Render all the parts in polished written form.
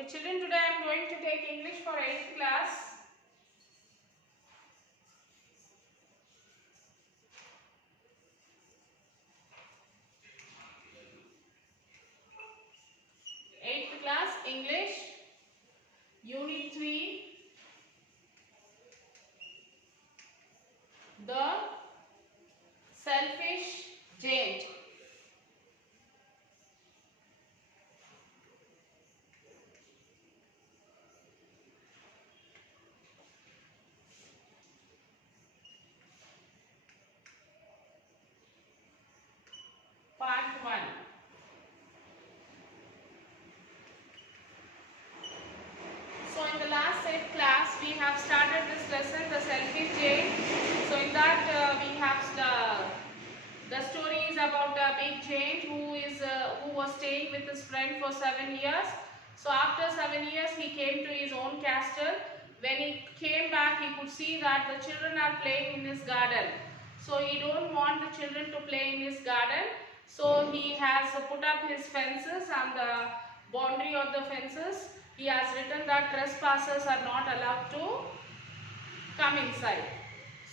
Okay, children, today I am going to take English for 8th class. Eighth class English, Unit 3, The Selfish Giant. Part 1. So in the last 8th class, we have started this lesson, The Selfish Giant. So in that we have the story is about a big giant who was staying with his friend for 7 years. So after 7 years, he came to his own castle. When he came back, he could see that the children are playing in his garden. So he don't want the children to play in his garden. So he has put up his fences on the boundary of the fences. He has written that trespassers are not allowed to come inside.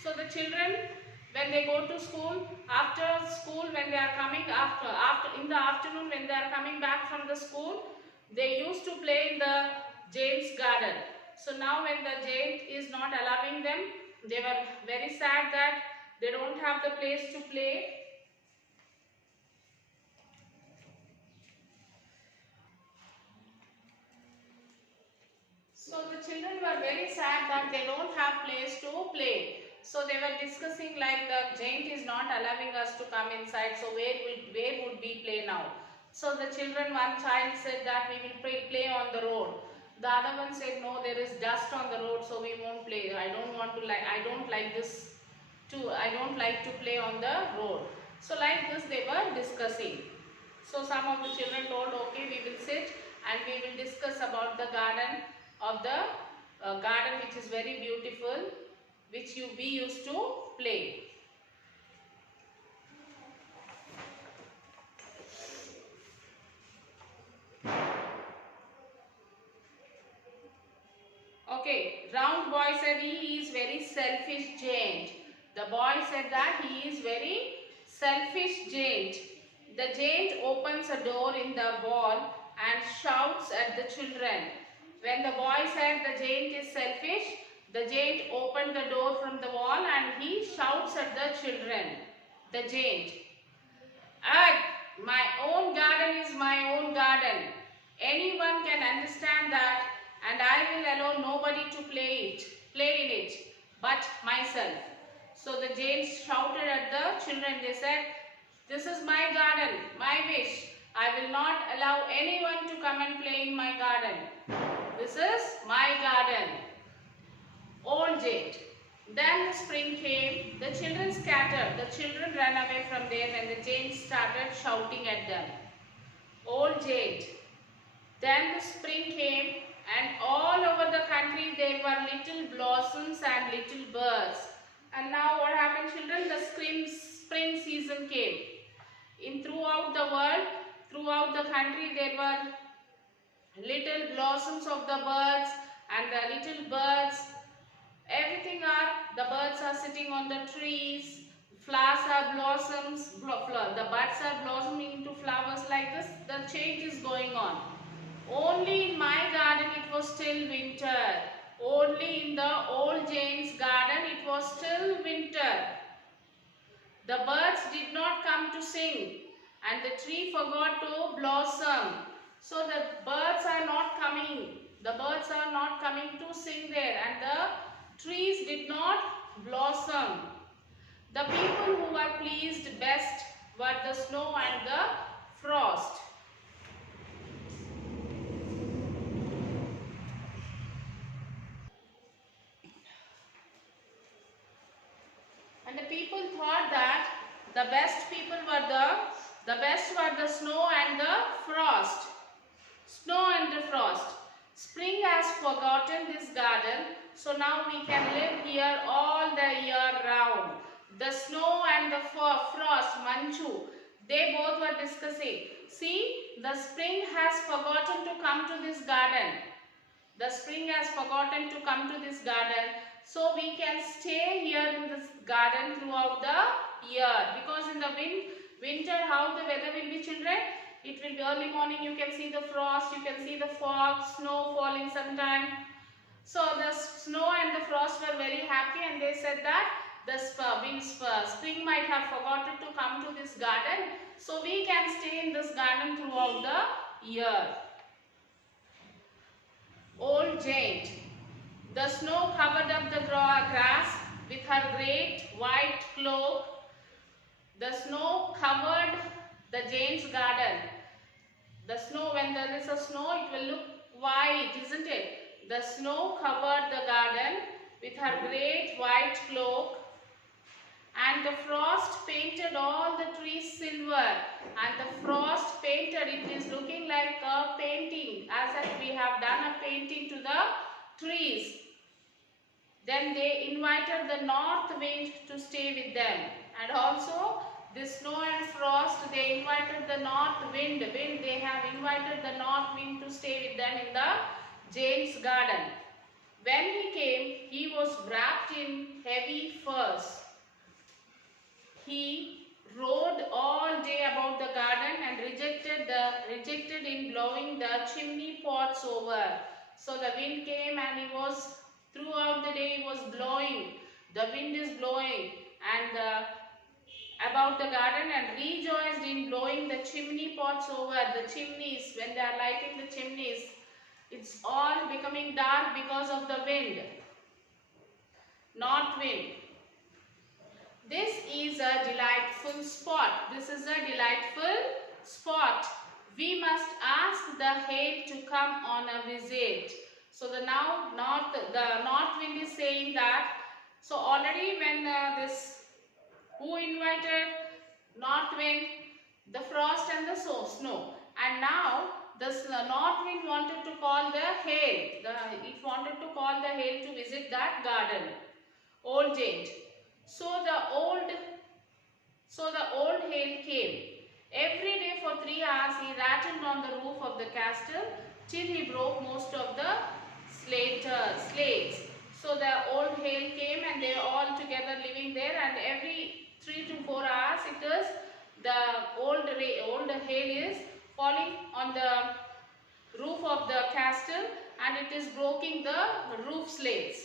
So the children, when they go to school, after school, when they are coming in the afternoon, when they are coming back from the school, they used to play in the giant's garden. So now when the giant is not allowing them, they were very sad that they don't have the place to play. So the children were very sad that they don't have place to play. So they were discussing like the giant is not allowing us to come inside. So where would we play now? So the children, one child said that we will play on the road. The other one said no, there is dust on the road, so we won't play. I don't like this too. I don't like to play on the road. So like this they were discussing. So some of the children told, okay, we will sit and we will discuss about the garden of the garden which is very beautiful, which we used to play. Okay, round boy said he is very selfish giant. The boy said that he is very selfish giant. The giant opens a door in the wall and shouts at the children. When the boy said the giant is selfish, the giant opened the door from the wall and he shouts at the children. The giant, my own garden is my own garden. Anyone can understand that, and I will allow nobody to play in it, but myself. So the giant shouted at the children. They said, this is my garden, my wish. I will not allow anyone to come and play in my garden. This is my garden. Old giant. Then the spring came. The children scattered. The children ran away from there when the giant started shouting at them. Old giant. Then the spring came, and all over the country there were little blossoms and little birds. And now what happened, children? The spring season came. Throughout the world, throughout the country, there were little blossoms of the birds, and the little birds, the birds are sitting on the trees, flowers are blossoms, the buds are blossoming into flowers like this. The change is going on. Only in my garden it was still winter. Only in the old giant's garden it was still winter. The birds did not come to sing, and the tree forgot to blossom. So the birds are not coming. The birds are not coming to sing there, and the trees did not blossom. The people who were pleased best were the snow and the frost. And the people thought that the best were the snow and the frost. Snow and the frost. Spring has forgotten this garden, so now we can live here all the year round. The snow and the frost, Manchu, they both were discussing. See, the spring has forgotten to come to this garden. The spring has forgotten to come to this garden. So we can stay here in this garden throughout the year. Because in the winter, how the weather will be, children? It will be early morning, you can see the frost, you can see the fog, snow falling sometime. So the snow and the frost were very happy, and they said that the spring might have forgotten to come to this garden. So we can stay in this garden throughout the year. Old Giant. The snow covered up the grass with her great white cloak. The snow covered the giant's garden. The snow, when there is a snow, it will look white, isn't it? The snow covered the garden with her great white cloak, and the frost painted all the trees silver. And the frost painted, it is looking like a painting, as if we have done a painting to the trees. Then they invited the north wind to stay with them. And also, this snow and frost, they invited the north wind. They have invited the north wind to stay with them in the giant's garden. When he came, he was wrapped in heavy furs. He rode all day about the garden and rejected in blowing the chimney pots over. So the wind came, and he was throughout the day he was blowing. The wind is blowing and about the garden, and rejoiced in blowing the chimney pots over. The chimneys, when they are lighting the chimneys, it's all becoming dark because of the wind. North wind. This is a delightful spot. This is a delightful spot. We must ask the hail to come on a visit. So the north wind is saying that. So already when who invited north wind? The frost and the snow. And now the north wind wanted to call the hail. It wanted to call the hail to visit that garden. Old Giant. So the old hail came. Every day for 3 hours he rattled on the roof of the castle till he broke most of the slates. So the old hail came, and they were all together living there, and every 3 to 4 hours it is the old hail is falling on the roof of the castle, and it is breaking the roof slates.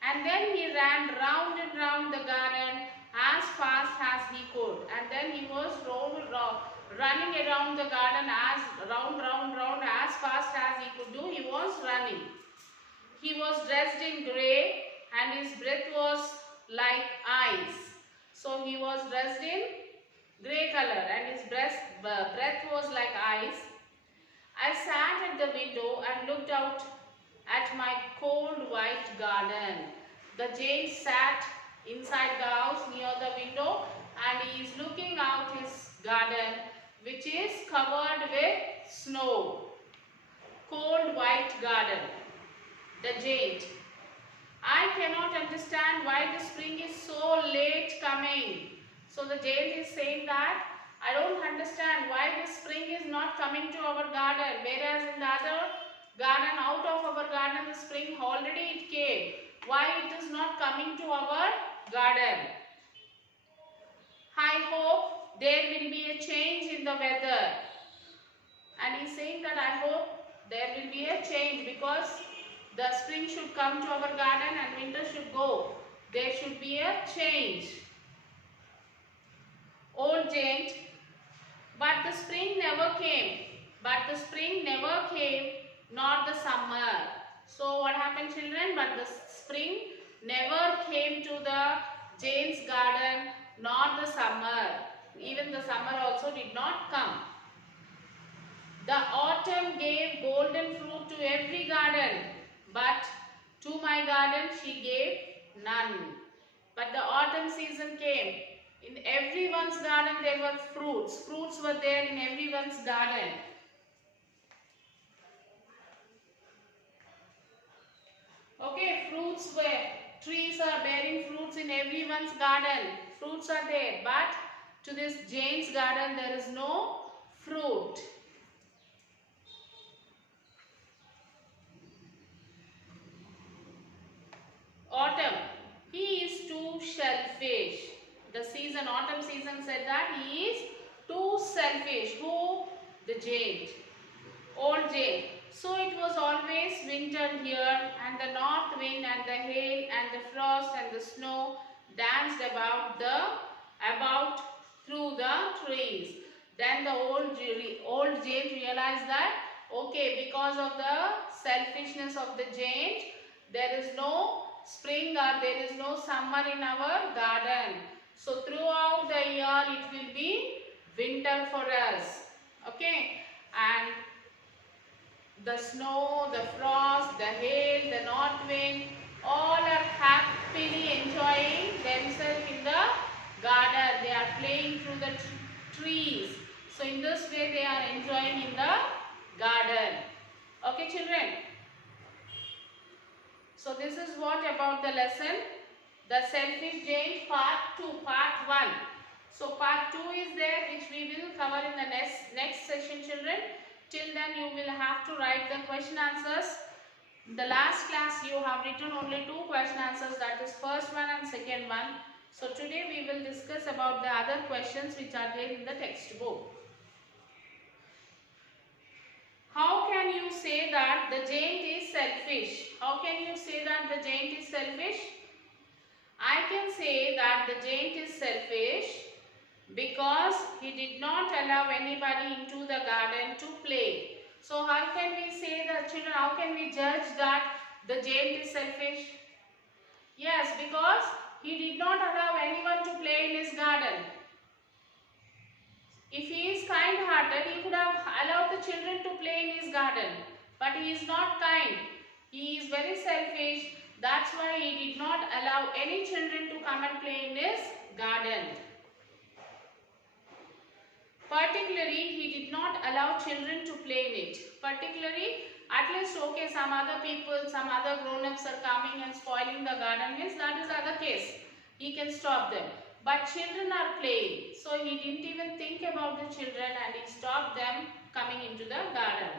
And then he ran round and round the garden as fast as he could. And then he was running around the garden as round as fast as he could do. He was running. He was dressed in grey, and his breath was like ice. So he was dressed in grey color, and his breath was like ice. I sat at the window and looked out at my cold white garden. The giant sat inside the house near the window, and he is looking out his garden, which is covered with snow. Cold white garden. The giant. I cannot understand why the spring is so late coming. So the giant is saying that I don't understand why the spring is not coming to our garden, whereas in the other garden, out of our garden, the spring already it came. Why it is not coming to our garden? I hope there will be a change in the weather. And he is saying that I hope there will be a change, because the spring should come to our garden and winter should go. There should be a change. Old Giant. But the spring never came. Nor the summer. So what happened, children? But the spring never came to the giant's garden, nor the summer. Even the summer also did not come. The autumn gave golden fruit to every garden, but to my garden she gave none. But the autumn season came. In everyone's garden there were fruits. Fruits were there in everyone's garden. Okay, trees are bearing fruits in everyone's garden. Fruits are there, but to this giant's garden there is no fruit. autumn. He is too selfish. The season, autumn season said that he is too selfish. Who? The giant. Old giant. So it was always winter here, and the north wind and the hail and the frost and the snow danced about through the trees. Then the old giant realized that, okay, because of the selfishness of the giant, there is no spring or there is no summer in our garden. So throughout the year it will be winter for us. Okay, and the snow, the frost, the hail, the north wind, all are happily enjoying themselves in the garden. They are playing through the trees. So in this way they are enjoying in the garden. Okay children. So this is what about the lesson. The selfish giant part 2, part 1. So part 2 is there, which we will cover in the next session children. Till then you will have to write the question answers. In the last class you have written only 2 question answers, that is first one and second one. So today we will discuss about the other questions which are there in the textbook. How can you say that the giant is selfish? How can you say that the giant is selfish? I can say that the giant is selfish because he did not allow anybody into the garden to play. So how can we say that, children, how can we judge that the giant is selfish? Yes, because he did not allow anyone to play in his garden. If he is kind-hearted, he could have allowed the children to play in his garden. But he is not kind. He is very selfish. That's why he did not allow any children to come and play in his garden. Particularly, he did not allow children to play in it. Particularly, at least, okay, some other people, some other grown-ups are coming and spoiling the garden, means that is other case. He can stop them. But children are playing. So, he didn't even think about the children and he stopped them coming into the garden.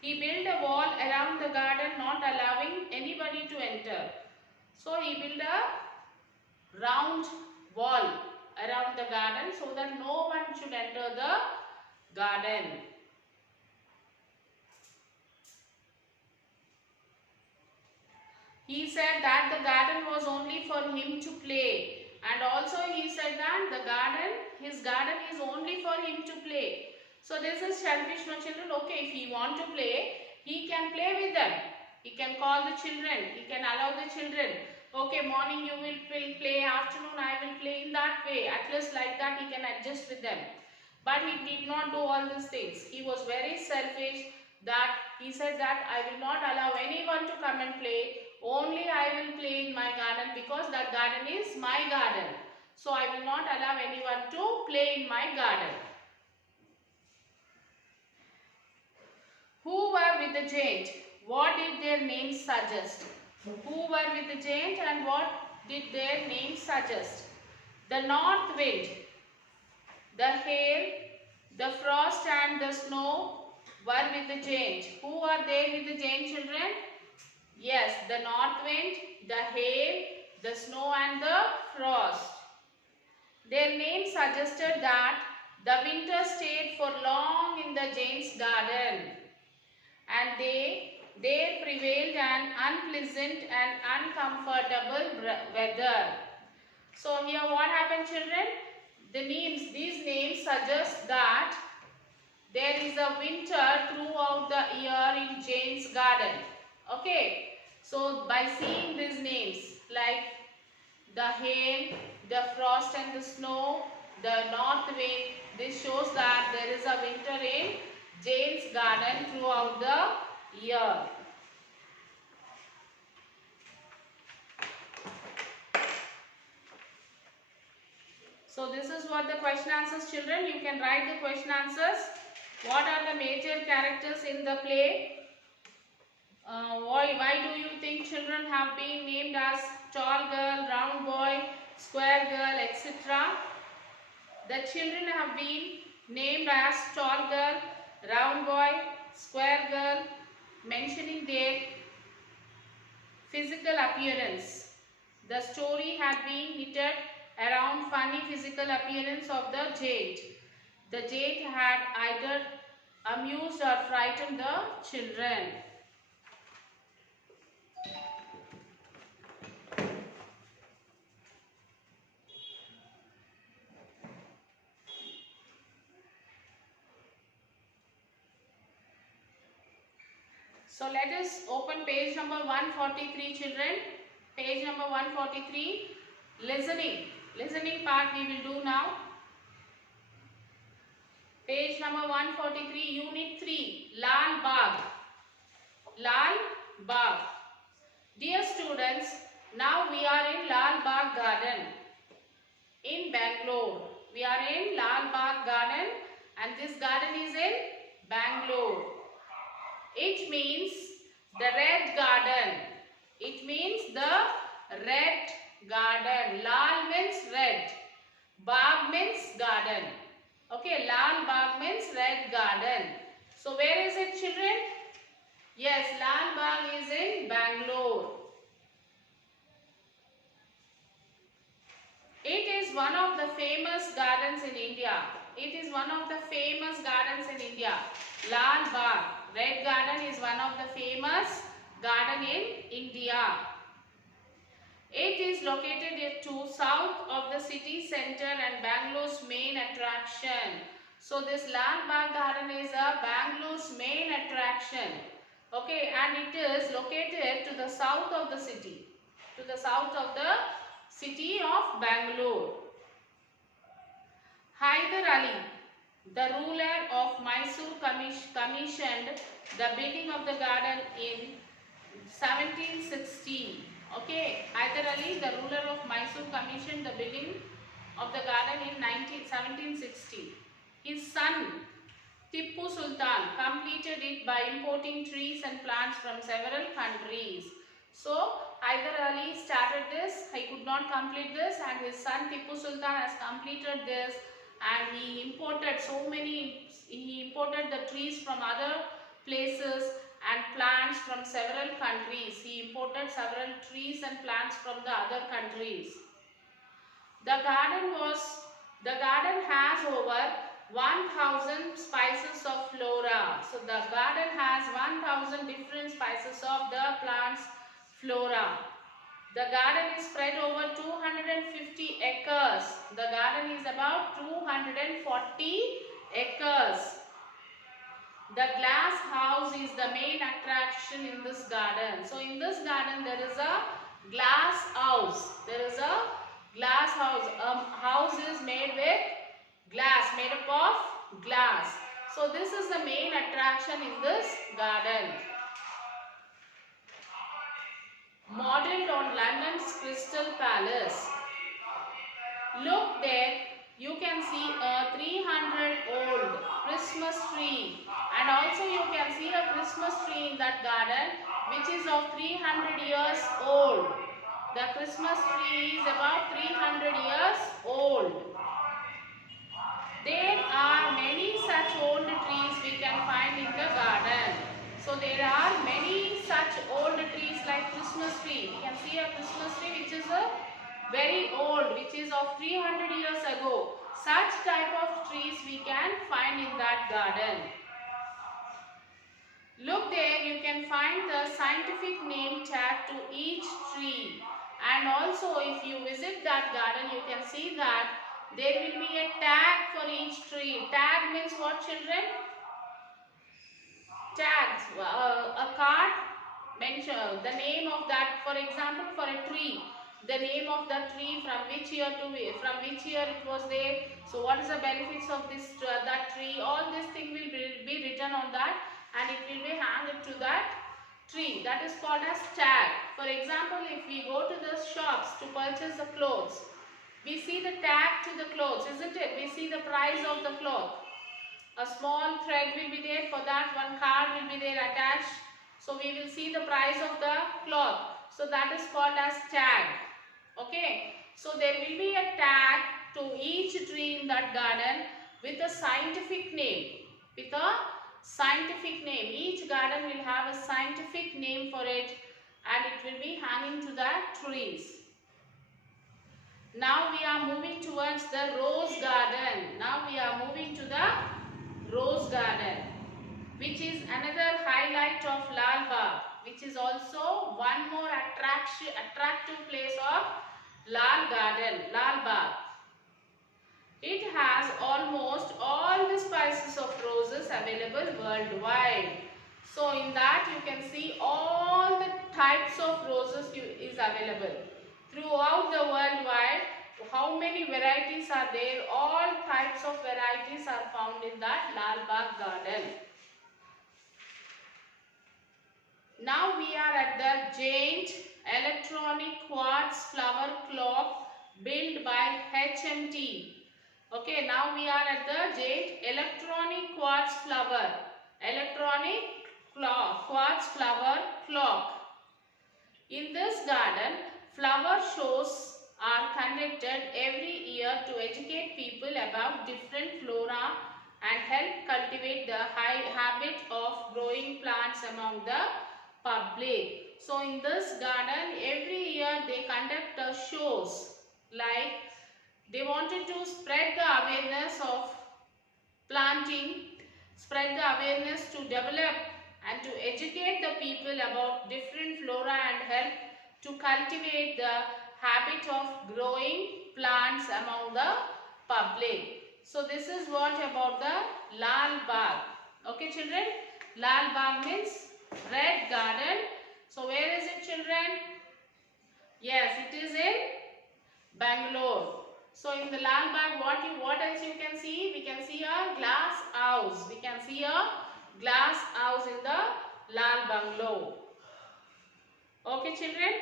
He built a wall around the garden, not allowing anybody to enter. So, he built a round wall around the garden so that no one should enter the garden. He said that the garden was only for him to play, and also he said that his garden is only for him to play. So this is selfish, no children. Okay, if he want to play, he can play with them. He can call the children. He can allow the children. Okay, morning you will play, afternoon I will play, in that way. At least like that he can adjust with them. But he did not do all these things. He was very selfish, that he said that I will not allow anyone to come and play. Only I will play in my garden because that garden is my garden. So I will not allow anyone to play in my garden. Who were with the giant? What did their names suggest? Who were with the giant and what did their names suggest? The north wind, the hail, the frost and the snow were with the giant. Who are they with the giant, children? Yes, the north wind, the hail, the snow and the frost. Their names suggested that the winter stayed for long in the giant's garden, and there prevailed an unpleasant and uncomfortable weather. So here what happened, children? These names suggest that there is a winter throughout the year in giant's garden. Okay, so by seeing these names like the hail, the frost and the snow, the north wind, this shows that there is a winter in giant's garden throughout the year. So this is what the question answers, children. You can write the question answers. What are the major characters in the play? Why do you think children have been named as tall girl, round boy, square girl, etc.? The children have been named as tall girl, round boy, square girl, mentioning their physical appearance. The story had been knitted around funny physical appearance of the jade. The jade had either amused or frightened the children. So let us open page number 143, children. Page number 143. Listening. Listening part we will do now. Page number 143, Unit 3, Lal Bagh. Lal Bagh. Dear students, now we are in Lal Bagh Garden in Bangalore. We are in Lal Bagh Garden and this garden is in Bangalore. It means the red garden. It means the red garden. Lal means red. Bagh means garden. Okay, Lal Bagh means red garden. So where is it, children? Yes, Lal Bagh is in Bangalore. It is one of the famous gardens in India. It is one of the famous gardens in India. Lal Bagh, red garden, is one of the famous garden in India. It is located to south of the city center and Bangalore's main attraction. So this Lal Bagh garden is a Bangalore's main attraction. Okay, and it is located to the south of the city. To the south of the city of Bangalore. Hyder Ali, the ruler of Mysore, commissioned the building of the garden in 1760. Okay, Hyder Ali, the ruler of Mysore, commissioned the building of the garden in 1760. His son Tippu Sultan completed it by importing trees and plants from several countries. So Hyder Ali started this, he could not complete this, and his son Tippu Sultan has completed this, and he imported the trees from other places and plants from several countries. He imported several trees and plants from the other countries. The garden has over 1000 species of flora. So the garden has 1000 different species of the plants flora. The garden is spread over 250 acres. The garden is about 240 acres. The glass house is the main attraction in this garden. So in this garden there is a glass house. There is a glass house. House is made with glass, made up of glass. So this is the main attraction in this garden. Modeled on London's Crystal Palace. Look there, you can see a 300-old Christmas tree, and also you can see a Christmas tree in that garden which is of 300 years old. The Christmas tree is about 300 years old. There are many such old trees we can find in the garden. So there are many such old trees like Christmas tree. We can see a Christmas tree which is a very old, which is of 300 years ago. Such type of trees we can find in that garden. Look there, you can find the scientific name tag to each tree. And also if you visit that garden, you can see that there will be a tag for each tree. Tag means what, children? Tags. A card mention the name of that. For example, for a tree, the name of the tree, from which year it was there. So what is the benefits of this that tree? All this thing will be written on that, and it will be hanged to that tree. That is called as tag. For example, if we go to the shops to purchase the clothes, we see the tag to the clothes, isn't it? We see the price of the cloth. A small thread will be there, for that one card will be there attached. So we will see the price of the cloth. So that is called as tag. Okay. So there will be a tag to each tree in that garden with a scientific name. With a scientific name. Each garden will have a scientific name for it, and it will be hanging to the trees. Now we are moving towards the rose garden. Now we are moving to the rose garden, which is another highlight of Lal Bagh, which is also one more attractive place of Lal Bagh. It has almost all the species of roses available worldwide. So in that you can see all the types of roses is available. Throughout the worldwide, how many varieties are there? All types of varieties are found in that Lal Bagh garden. Now we are at the Giant electronic quartz flower clock built by HMT. Okay, now we are at the Giant electronic quartz flower clock. In this garden, flower shows are conducted every year to educate people about different flora and help cultivate the habit of growing plants among the public. So in this garden, every year they conduct shows, like they wanted to spread the awareness of planting, spread the awareness to develop and to educate the people about different flora and help to cultivate the habit of growing plants among the public. So this is what about the Lal Bagh. Okay children, Lal Bagh means red garden. So where is it children? Yes, it is in Bangalore. So in the Lal Bagh, what else you can see? We can see a glass house. We can see a glass house in the Lal Bungalow. Okay children?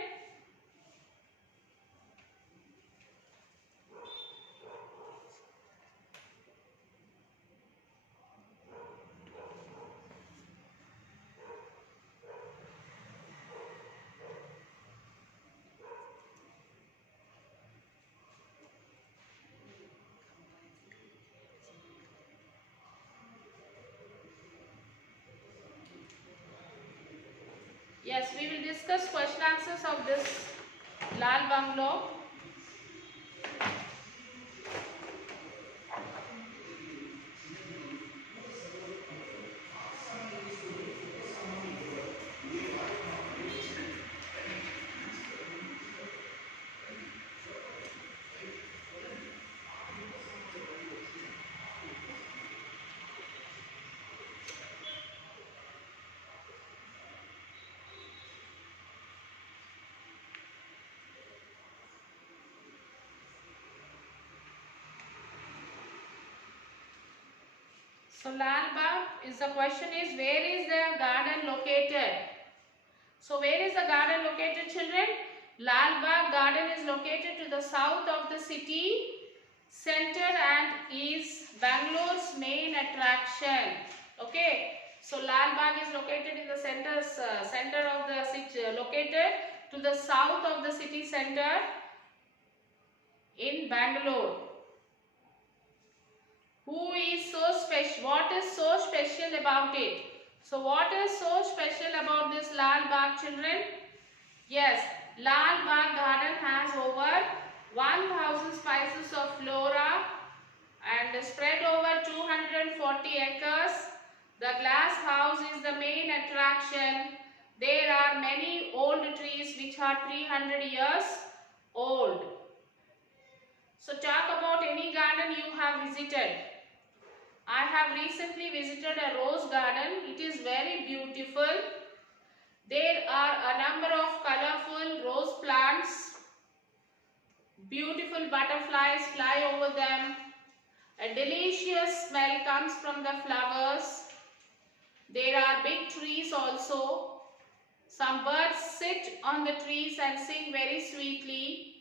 Yes, we will discuss question answers of this Lal Bungalow. So Lal Bagh is the question is, where is the garden located? So where is the garden located children? Lal Bagh garden is located to the south of the city center and is Bangalore's main attraction. Okay. So Lal Bagh is located in the center of the city, located to the south of the city center in Bangalore. Who is so special? What is so special about it? So what is so special about this Lal Bagh children? Yes, Lal Bagh garden has over 1000 species of flora and spread over 240 acres. The glass house is the main attraction. There are many old trees which are 300 years old. So talk about any garden you have visited. I have recently visited a rose garden. It is very beautiful. There are a number of colorful rose plants. Beautiful butterflies fly over them. A delicious smell comes from the flowers. There are big trees also. Some birds sit on the trees and sing very sweetly.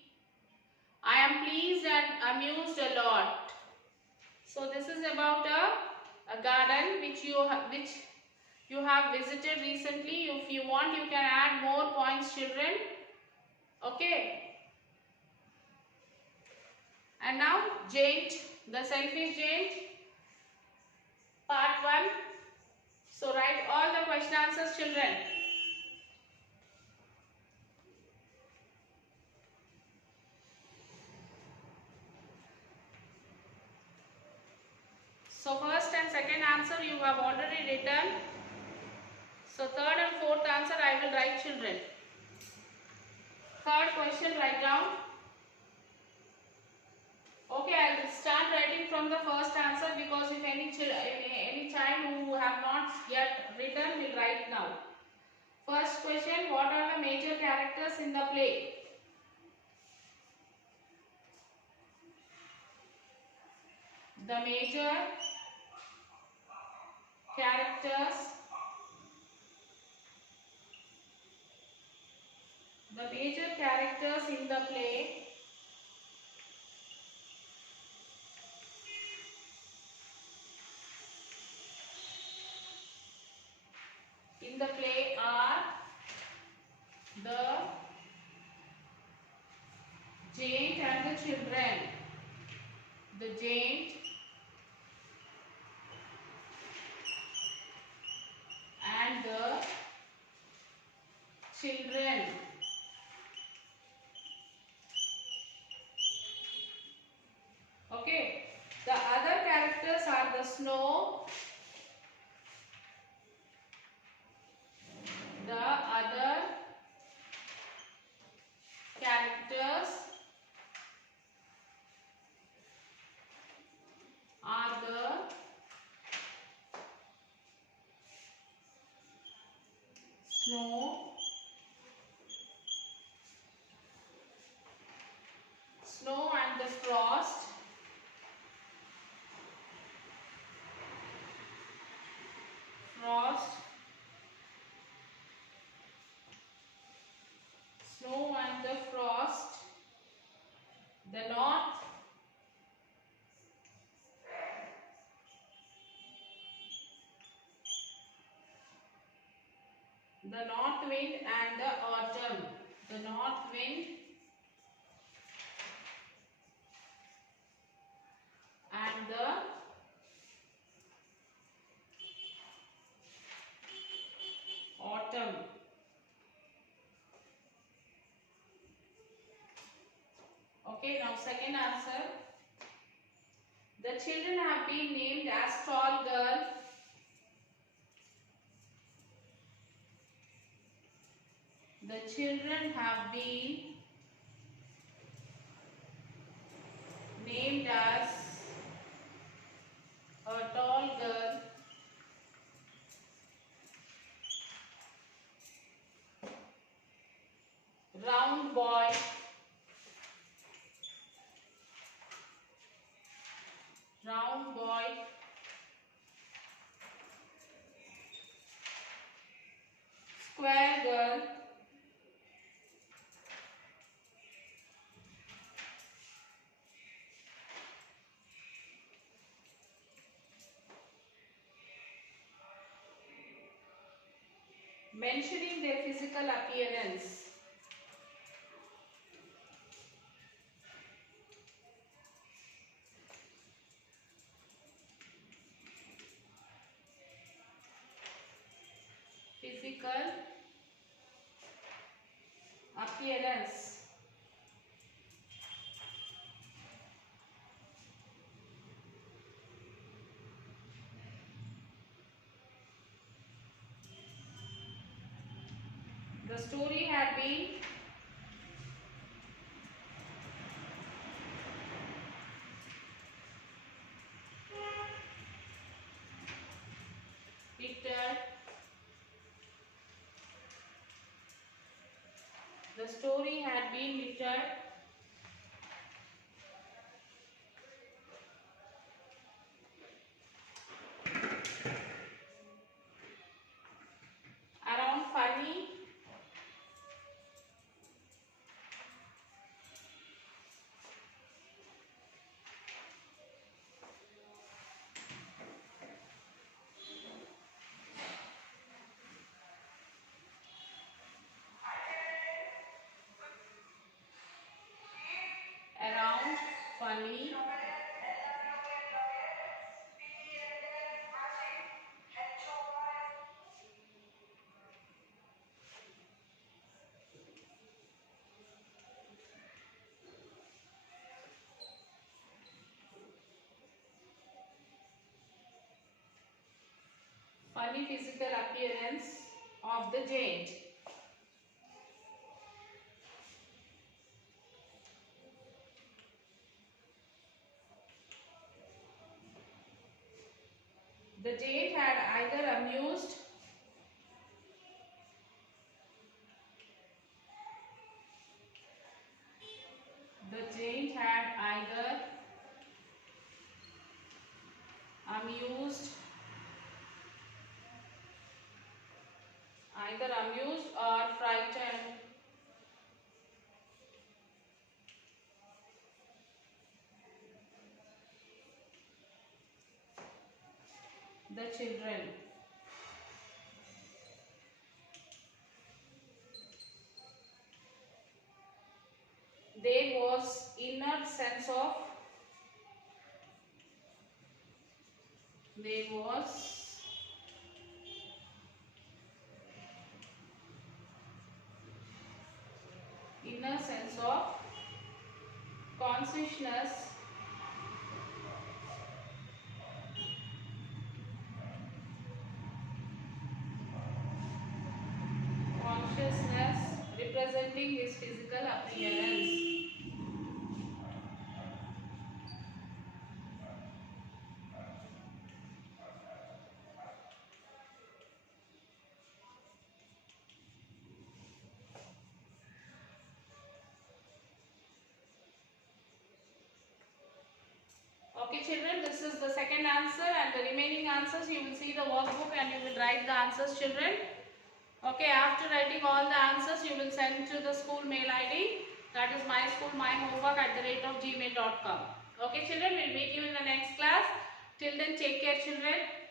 I am pleased and amused a lot. So this is about a garden which you have visited recently. If you want, you can add more points children. Okay. And now Giant, the selfish giant, part 1. So write all the question answers, children. So first and second answer you have already written. So third and fourth answer I will write, children. Third question, write down. Okay, I will start writing from the first answer, because if any child who have not yet written will write now. First question, what are the major characters in the play? The major characters. The major characters in the play are the giant and the children. The giant and the children. Okay. The other characters are the snow. The other characters are the snow and the frost. Snow and the frost. The north wind and the autumn. The north wind and the autumn. Okay, now second answer. The children have been named as tall girl, the children have been named as a tall girl, round boy, square girl, mentioning their physical appearance. Physical appearance. The story had been written. The story had been written around funny, around funny, funny physical appearance of the giant. The giant had either amused amused or frightened the children. There was inner sense of consciousness representing his physical appearance. Okay children, this is the second answer, and the remaining answers you will see the workbook and you will write the answers children. Okay, after writing all the answers you will send to the school mail ID, that is myschoolmyhomework@gmail.com. Okay children, we will meet you in the next class. Till then, take care children.